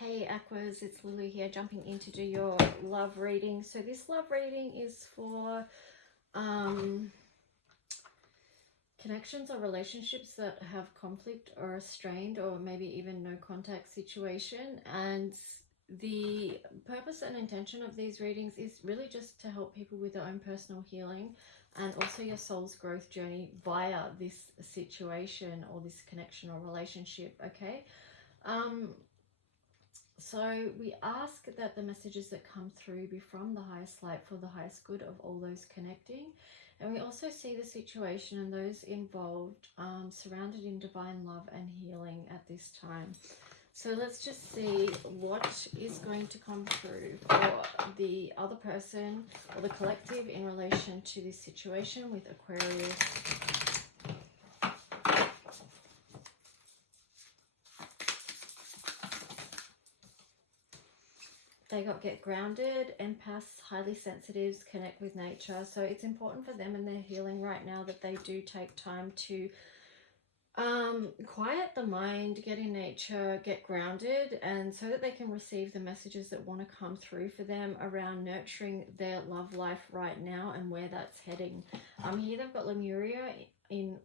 Hey Aquas, it's Lulu here, jumping in to do your love reading. So this love reading is for connections or relationships that have conflict or are strained, or maybe even no contact situation. And the purpose and intention of these readings is really just to help people with their own personal healing and also your soul's growth journey via this situation or this connection or relationship. Okay. So we ask that the messages that come through be from the highest light for the highest good of all those connecting. And we also see the situation and those involved surrounded in divine love and healing at this time. So let's just see what is going to come through for the other person or the collective in relation to this situation with Aquarius. They got get grounded, empaths, highly sensitives, connect with nature. So it's important for them in their healing right now that they do take time to quiet the mind, get in nature, get grounded, and so that they can receive the messages that want to come through for them around nurturing their love life right now and where that's heading. Here they've got Lemuria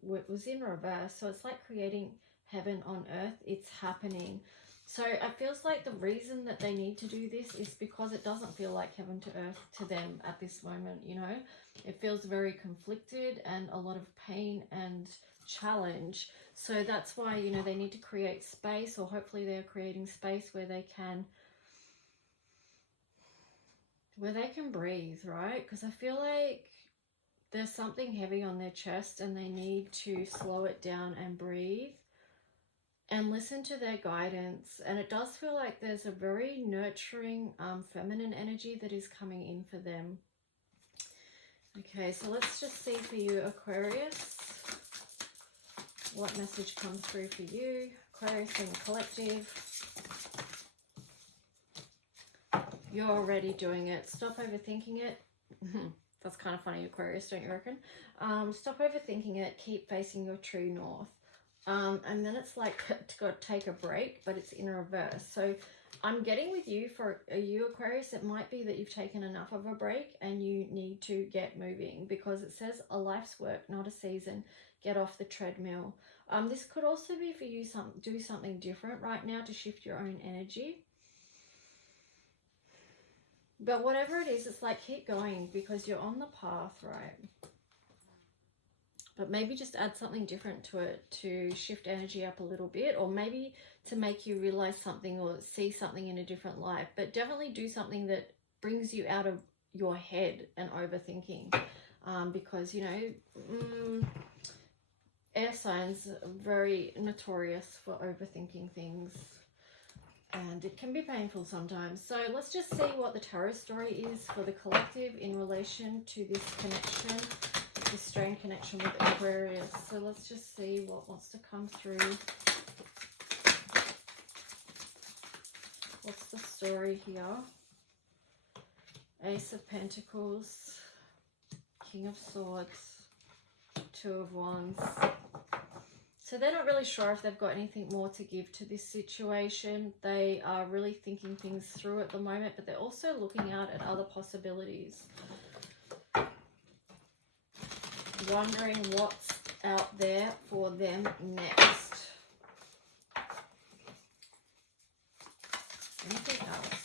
was in reverse, so it's like creating heaven on earth. It's happening. So it feels like the reason that they need to do this is because it doesn't feel like heaven to earth to them at this moment, you know. It feels very conflicted and a lot of pain and challenge. So that's why, you know, they need to create space, or hopefully they're creating space where they can breathe, right? Because I feel like there's something heavy on their chest and they need to slow it down and breathe and listen to their guidance. And it does feel like there's a very nurturing feminine energy that is coming in for them. Okay, so let's just see for you, Aquarius, what message comes through for you, Aquarius and the collective. You're already doing it. Stop overthinking it. That's kind of funny, Aquarius, don't you reckon? Stop overthinking it. Keep facing your true north. And then it's like to go take a break, but it's in reverse. So I'm getting with you, for you Aquarius, it might be that you've taken enough of a break and you need to get moving, because it says a life's work, not a season. Get off the treadmill. This could also be for you do something different right now to shift your own energy. But whatever it is, it's like keep going, because you're on the path, right? But maybe just add something different to it to shift energy up a little bit, or maybe to make you realize something or see something in a different light. But definitely do something that brings you out of your head and overthinking, because, you know, air signs are very notorious for overthinking things, and it can be painful sometimes. So let's just see what the tarot story is for the collective in relation to this connection, this strained connection with Aquarius. So let's just see what wants to come through. What's the story here? Ace of Pentacles, King of Swords, Two of Wands. So they're not really sure if they've got anything more to give to this situation. They are really thinking things through at the moment, but they're also looking out at other possibilities. Wondering what's out there for them next. Anything else?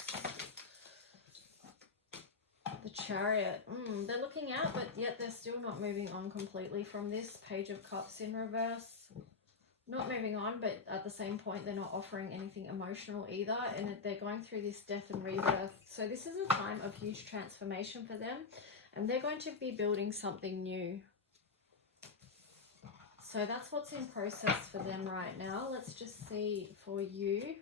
The Chariot. They're looking out, but yet they're still not moving on completely from this. Page of Cups in reverse. Not moving on, but at the same point, they're not offering anything emotional either. And they're going through this death and rebirth. So this is a time of huge transformation for them. And they're going to be building something new. So that's what's in process for them right now. Let's just see for you,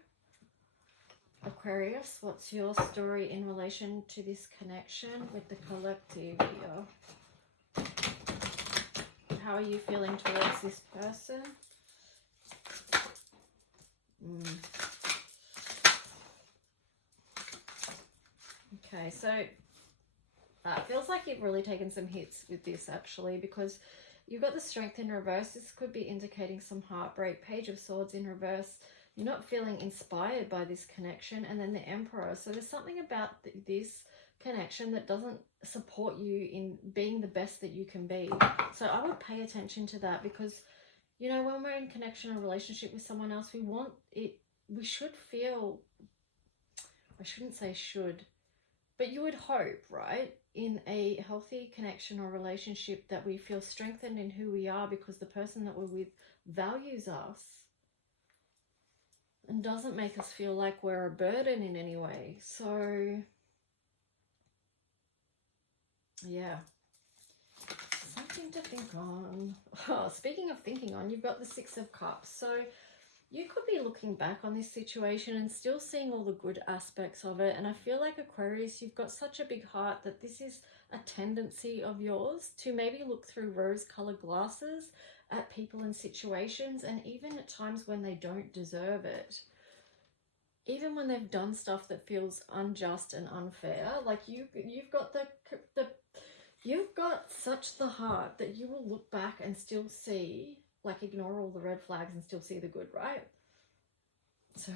Aquarius, what's your story in relation to this connection with the collective here? How are you feeling towards this person? Okay, so it feels like you've really taken some hits with this, actually, because you've got the Strength in reverse. This could be indicating some heartbreak. Page of Swords in reverse. You're not feeling inspired by this connection. And then the Emperor. So there's something about this connection that doesn't support you in being the best that you can be. So I would pay attention to that, because, you know, when we're in connection or relationship with someone else, we want it, we should feel, I shouldn't say should, but you would hope, right, in a healthy connection or relationship that we feel strengthened in who we are, because the person that we're with values us and doesn't make us feel like we're a burden in any way. So yeah, something to think on. Oh, speaking of thinking on, you've got the Six of Cups. So you could be looking back on this situation and still seeing all the good aspects of it. And I feel like, Aquarius, you've got such a big heart that this is a tendency of yours to maybe look through rose-colored glasses at people and situations, and even at times when they don't deserve it. Even when they've done stuff that feels unjust and unfair, like you've got you've got such the heart that you will look back and still see, like, ignore all the red flags and still see the good, right? So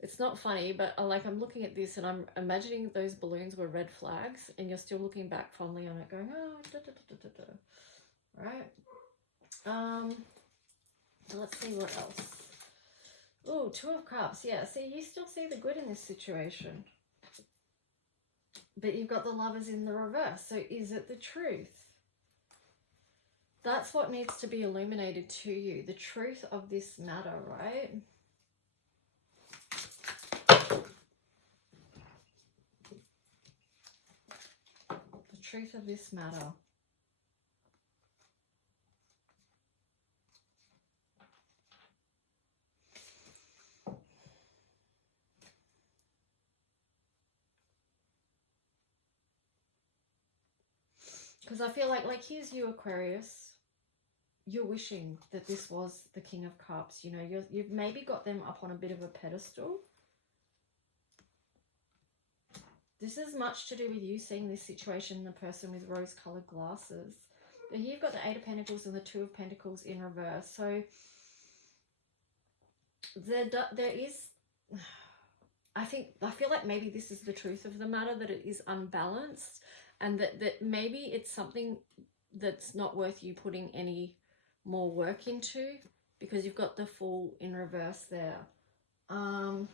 it's not funny, but I'm looking at this and I'm imagining those balloons were red flags, and you're still looking back fondly on it, going, oh, da, da, da, da, da. Right? Let's see what else. Oh, Two of Cups. Yeah, see, you still see the good in this situation. But you've got the Lovers in the reverse. So is it the truth? That's what needs to be illuminated to you. The truth of this matter, right? The truth of this matter. Because I feel like here's you, Aquarius. You're wishing that this was the King of Cups. You know, you've maybe got them up on a bit of a pedestal. This is much to do with you seeing this situation, the person with rose-colored glasses. But here you've got the Eight of Pentacles and the Two of Pentacles in reverse. So there is... I feel like maybe this is the truth of the matter, that it is unbalanced, and that maybe it's something that's not worth you putting any more work into, because you've got the Fool in reverse there. And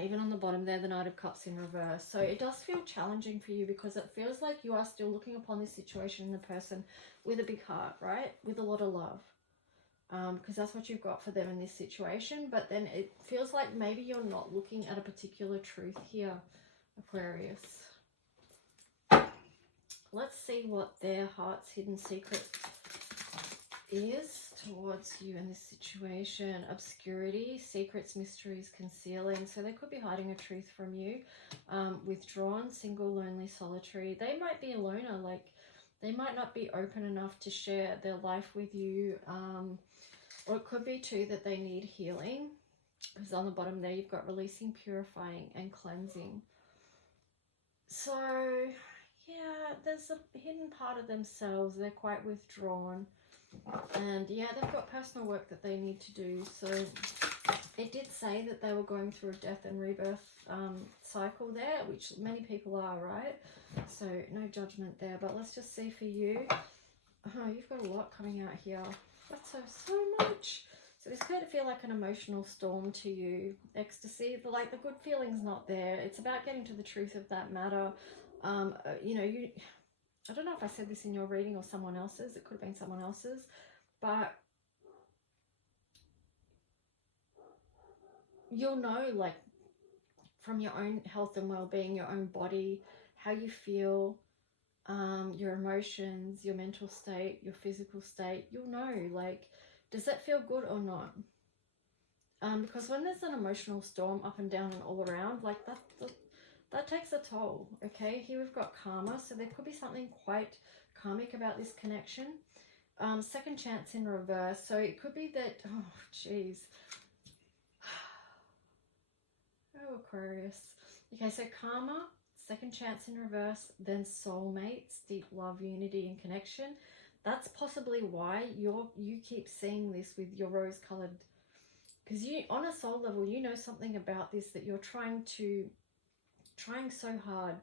even on the bottom there, the Knight of Cups in reverse. So it does feel challenging for you, because it feels like you are still looking upon this situation and the person with a big heart, right? With a lot of love. Because that's what you've got for them in this situation. But then it feels like maybe you're not looking at a particular truth here, Aquarius. Let's see what their heart's hidden secret is towards you in this situation. Obscurity, secrets, mysteries, concealing. So they could be hiding a truth from you. Withdrawn, single, lonely, solitary. They might be a loner, like they might not be open enough to share their life with you. Or it could be too that they need healing, because on the bottom there you've got releasing, purifying and cleansing. So yeah, there's a hidden part of themselves. They're quite withdrawn, and yeah, they've got personal work that they need to do. So it did say that they were going through a death and rebirth cycle there, which many people are, right? So no judgment there, but let's just see for you. Oh, you've got a lot coming out here. That's so much. So this could feel like an emotional storm to you. Ecstasy, the good feeling's not there. It's about getting to the truth of that matter. You know, I don't know if I said this in your reading or someone else's. It could have been someone else's, but you'll know, like, from your own health and well-being, your own body, how you feel, your emotions, your mental state, your physical state. You'll know, like, does that feel good or not? Because when there's an emotional storm up and down and all around, like that takes a toll. Okay, here we've got karma, so there could be something quite karmic about this connection. Second chance in reverse, so it could be that, oh geez, oh Aquarius. Okay, so karma, second chance in reverse, then soulmates, deep love, unity and connection, That's possibly why you keep seeing this with your rose colored, because you, on a soul level, you know something about this, that you're trying so hard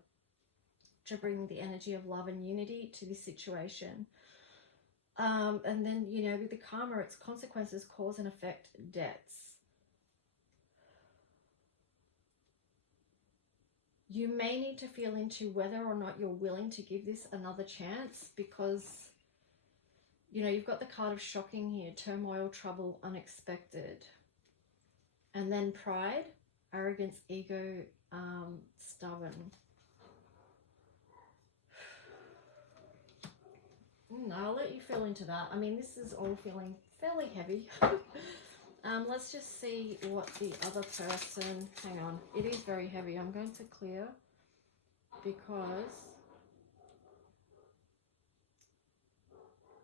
to bring the energy of love and unity to this situation. And then, you know, with the karma, it's consequences, cause and effect, debts. You may need to feel into whether or not you're willing to give this another chance, because, you know, you've got the card of shocking here, turmoil, trouble, unexpected. And then pride, arrogance, ego, stubborn. I'll let you feel into that. I mean, this is all feeling fairly heavy. Let's just see what the other person... Hang on. It is very heavy. I'm going to clear because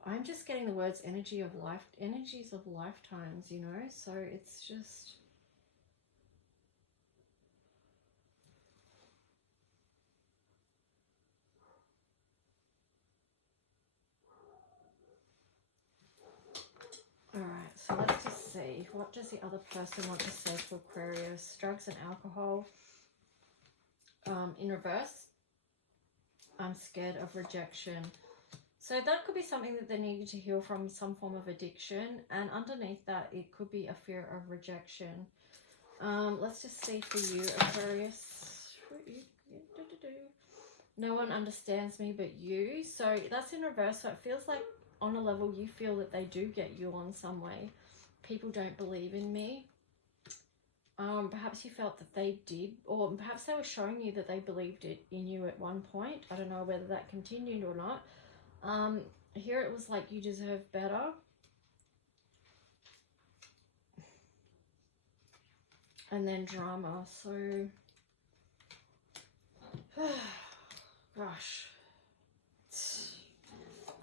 I'm just getting the words energies of lifetimes, you know? So it's just... Alright, so let's just see. What does the other person want to say to Aquarius? Drugs and alcohol. In reverse, I'm scared of rejection. So that could be something that they needed to heal from, some form of addiction. And underneath that, it could be a fear of rejection. Let's just see for you, Aquarius. No one understands me but you. So that's in reverse. So it feels like on a level you feel that they do get you on some way. People don't believe in me. Perhaps you felt that they did, or perhaps they were showing you that they believed it in you at one point. I don't know whether that continued or not. Here it was like you deserve better. And then drama. So, gosh.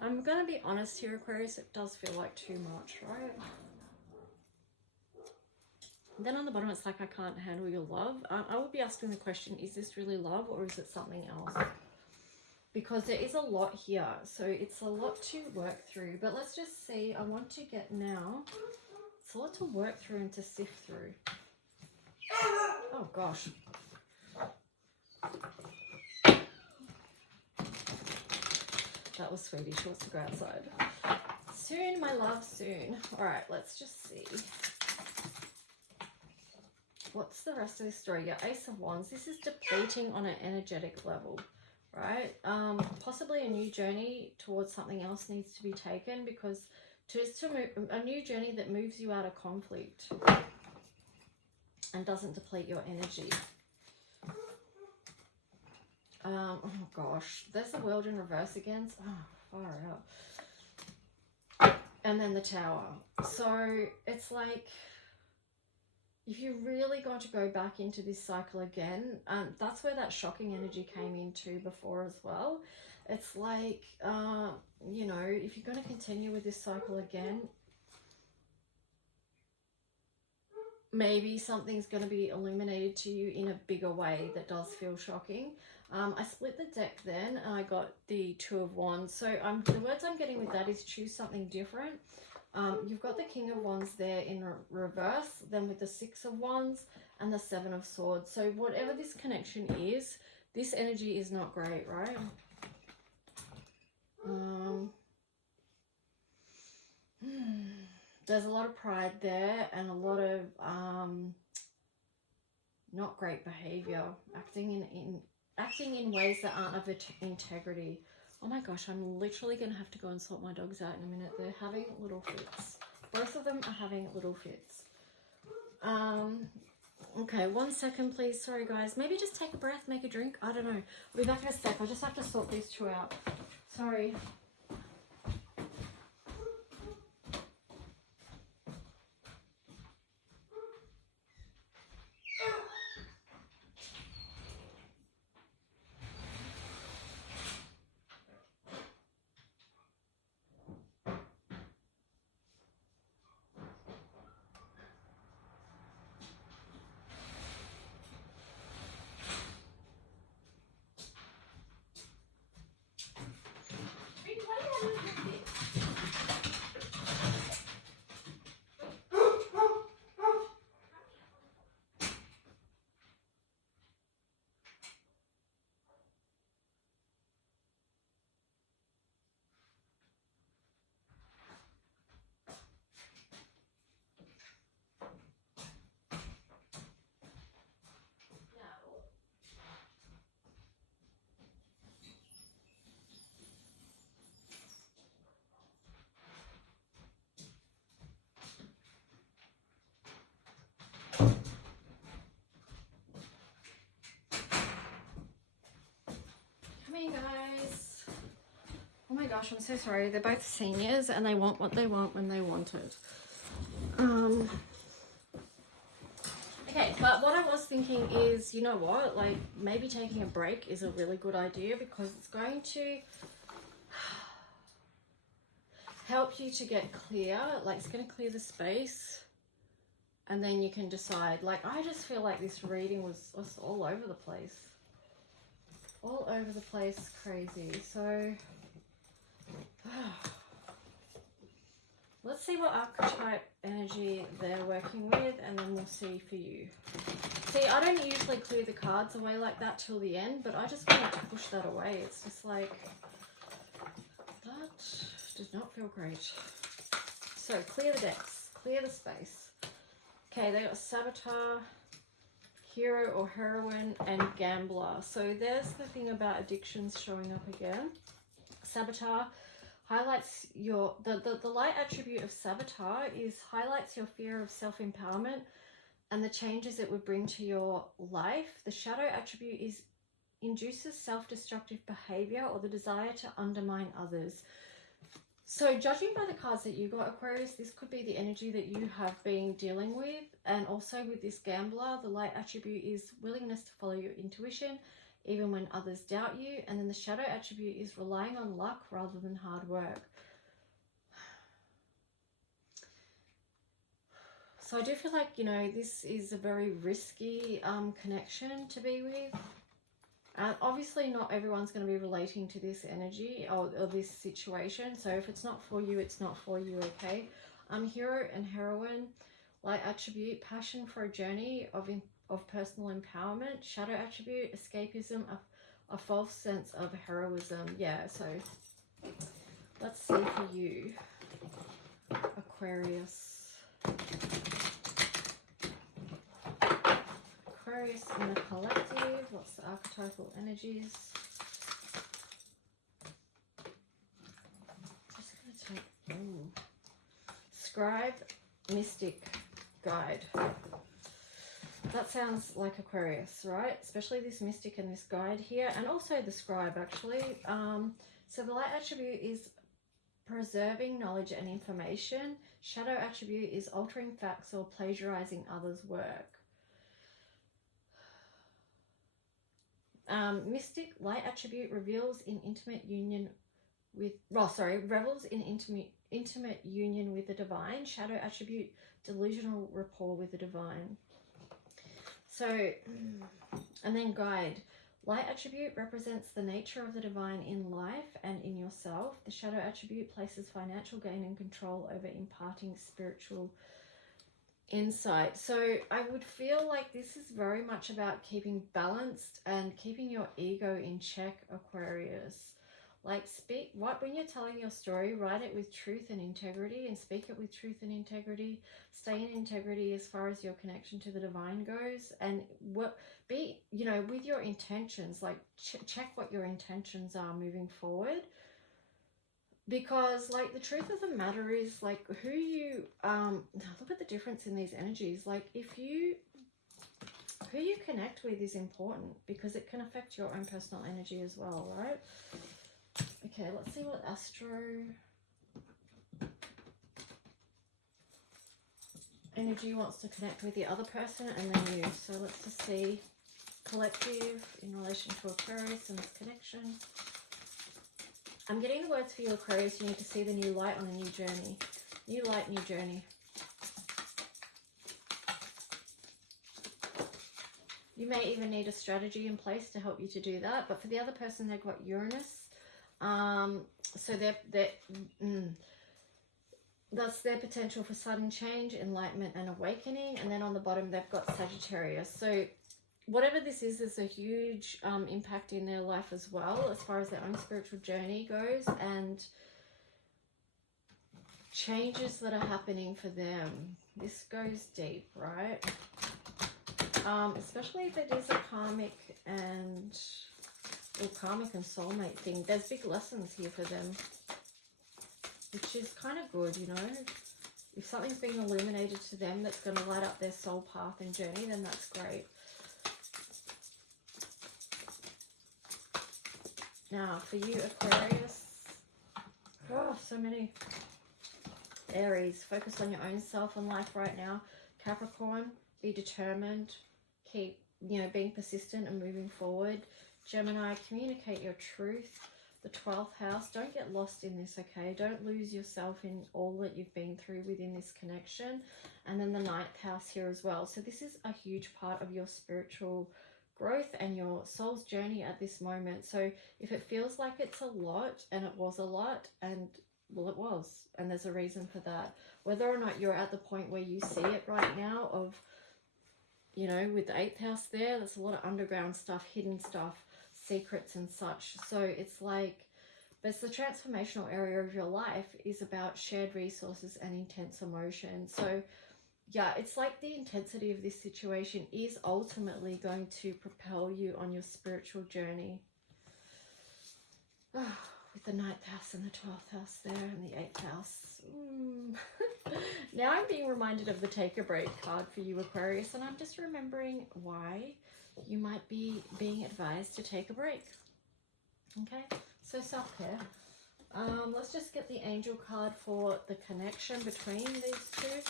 I'm going to be honest here, Aquarius, it does feel like too much, right? Then on the bottom, it's like, I can't handle your love. I would be asking the question, is this really love or is it something else? Because there is a lot here. So it's a lot to work through. But let's just see. I want to get now. It's a lot to work through and to sift through. Oh, gosh. That was sweetie. She wants to go outside. Soon, my love, soon. All right, let's just see. What's the rest of this story? Your Ace of Wands. This is depleting on an energetic level, right? Possibly a new journey towards something else needs to be taken, because to move, a new journey that moves you out of conflict and doesn't deplete your energy. Oh gosh, there's the World in reverse again. Oh, far out. And then the Tower. So it's like, if you're really going to go back into this cycle again, that's where that shocking energy came into before as well. It's like, you know, if you're going to continue with this cycle again, maybe something's going to be illuminated to you in a bigger way that does feel shocking. I split the deck then and I got the Two of Wands. So the words I'm getting with that is choose something different. You've got the King of Wands there in reverse, then with the Six of Wands and the Seven of Swords. So whatever this connection is, this energy is not great, right? There's a lot of pride there and a lot of not great behavior, acting in ways that aren't of integrity. Oh my gosh, I'm literally going to have to go and sort my dogs out in a minute. They're having little fits. Both of them are having little fits. Okay, 1 second, please. Sorry, guys. Maybe just take a breath, make a drink. I don't know. I'll be back in a sec. I just have to sort these two out. Sorry. Come in, guys. Oh my gosh, I'm so sorry. They're both seniors and they want what they want when they want it. Okay, but what I was thinking is, you know what, like maybe taking a break is a really good idea, because it's going to help you to get clear. Like, it's going to clear the space, and then you can decide. Like, I just feel like this reading was all over the place. All over the place, crazy. So let's see what archetype energy they're working with, and then we'll see for you. See, I don't usually clear the cards away like that till the end, but I just wanted to push that away. It's just like, that did not feel great. So clear the decks, clear the space. Okay, they got Saboteur, Hero or Heroine, and Gambler. So there's the thing about addictions showing up again. Saboteur highlights your, the light attribute of Saboteur is highlights your fear of self-empowerment and the changes it would bring to your life. The shadow attribute is induces self-destructive behavior or the desire to undermine others. So judging by the cards that you got, Aquarius, this could be the energy that you have been dealing with. And also with this Gambler, the light attribute is willingness to follow your intuition even when others doubt you. And then the shadow attribute is relying on luck rather than hard work. So I do feel like, you know, this is a very risky connection to be with. Obviously not everyone's going to be relating to this energy or this situation. So if it's not for you, it's not for you, okay? Hero and Heroine, light attribute, passion for a journey of personal empowerment. Shadow attribute, escapism, a false sense of heroism. Yeah, so let's see for you, Aquarius. Aquarius in the collective, what's the archetypal energies? Just going to take, Scribe, Mystic, Guide. That sounds like Aquarius, right? Especially this Mystic and this Guide here, and also the Scribe, actually. So the light attribute is preserving knowledge and information. Shadow attribute is altering facts or plagiarizing others' work. Mystic, light attribute, reveals in intimate union with, revels in intimate union with the divine. Shadow attribute, delusional rapport with the divine. So, and then Guide. Light attribute represents the nature of the divine in life and in yourself. The shadow attribute places financial gain and control over imparting spiritual insight. So I would feel like this is very much about keeping balanced and keeping your ego in check, Aquarius. Like, when you're telling your story, write it with truth and integrity, and speak it with truth and integrity. Stay in integrity as far as your connection to the divine goes, and be, you know, with your intentions, like check what your intentions are moving forward. Because, like, the truth of the matter is, like, who you look at the difference in these energies. Like, who you connect with is important, because it can affect your own personal energy as well, right? Okay, let's see what Astro energy wants to connect with the other person, and then you. So let's just see collective in relation to Aquarius and this connection. I'm getting the words for you, Aquarius. You need to see the new light on a new journey. New light, new journey. You may even need a strategy in place to help you to do that. But for the other person, they've got Uranus. So that's their potential for sudden change, enlightenment, and awakening. And then on the bottom, they've got Sagittarius. So whatever this is, there's a huge impact in their life as well, as far as their own spiritual journey goes, and changes that are happening for them. This goes deep, right? Especially if it is a karmic and soulmate thing. There's big lessons here for them, which is kind of good, you know. If something's being illuminated to them that's going to light up their soul path and journey, then that's great. Now, for you, Aquarius, oh, so many. Aries, focus on your own self and life right now. Capricorn, be determined. Keep, being persistent and moving forward. Gemini, communicate your truth. The 12th house, don't get lost in this, okay? Don't lose yourself in all that you've been through within this connection. And then the 9th house here as well. So this is a huge part of your spiritual growth and your soul's journey at this moment. So if it feels like it's a lot, and it was a lot, and well, it was, and there's a reason for that. Whether or not you're at the point where you see it right now of, with the 8th house there, there's a lot of underground stuff, hidden stuff, secrets and such. So it's like, but it's the transformational area of your life is about shared resources and intense emotion. So yeah, it's like the intensity of this situation is ultimately going to propel you on your spiritual journey. With the 9th house and the 12th house there and the 8th house. Now I'm being reminded of the take a break card for you, Aquarius, and I'm just remembering why you might be being advised to take a break. Okay, so self-care. Let's just get the angel card for the connection between these two.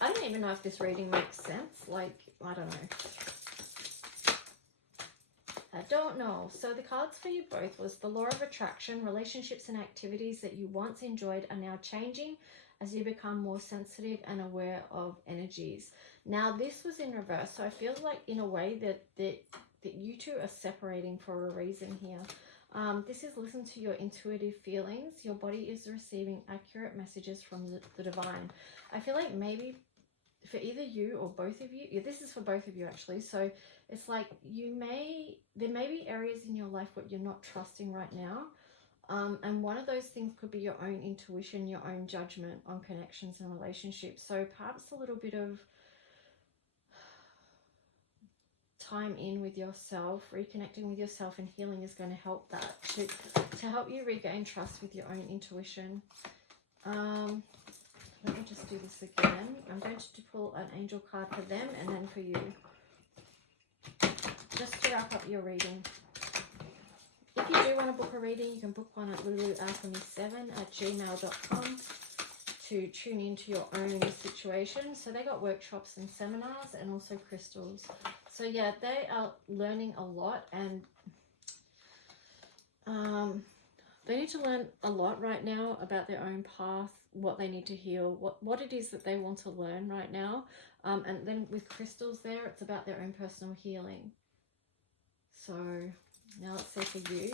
I don't even know if this reading makes sense. Like, I don't know. I don't know. So the cards for you both was the law of attraction. Relationships and activities that you once enjoyed are now changing as you become more sensitive and aware of energies. Now this was in reverse, so I feel like in a way that you two are separating for a reason here. This is listen to your intuitive feelings. Your body is receiving accurate messages from the divine. I feel like maybe for either you or both of you, yeah, this is for both of you actually, so it's like there may be areas in your life what you're not trusting right now, and one of those things could be your own intuition, your own judgment on connections and relationships. So perhaps a little bit of time in with yourself, reconnecting with yourself and healing is going to help that, to help you regain trust with your own intuition. Let me just do this again. I'm going to pull an angel card for them and then for you. Just to wrap up your reading. If you do want to book a reading, you can book one at lulualchemy7@gmail.com to tune into your own situation. So they got workshops and seminars and also crystals. So yeah, they are learning a lot, and they need to learn a lot right now about their own path, what they need to heal, what it is that they want to learn right now. And then with crystals there, it's about their own personal healing. So now let's see for you.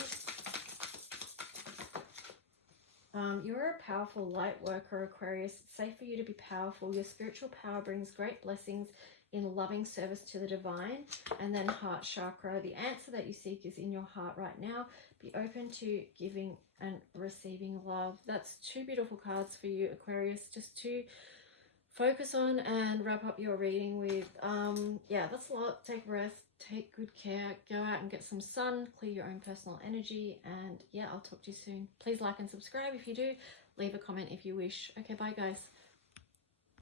You're a powerful light worker, Aquarius. It's safe for you to be powerful. Your spiritual power brings great blessings in loving service to the divine. And then heart chakra. The answer that you seek is in your heart right now. Be open to giving and receiving love. That's two beautiful cards for you, Aquarius, just to focus on and wrap up your reading with. Yeah, that's a lot. Take a breath. Take good care. Go out and get some sun. Clear your own personal energy. And yeah, I'll talk to you soon. Please like and subscribe if you do. Leave a comment if you wish. Okay, bye guys.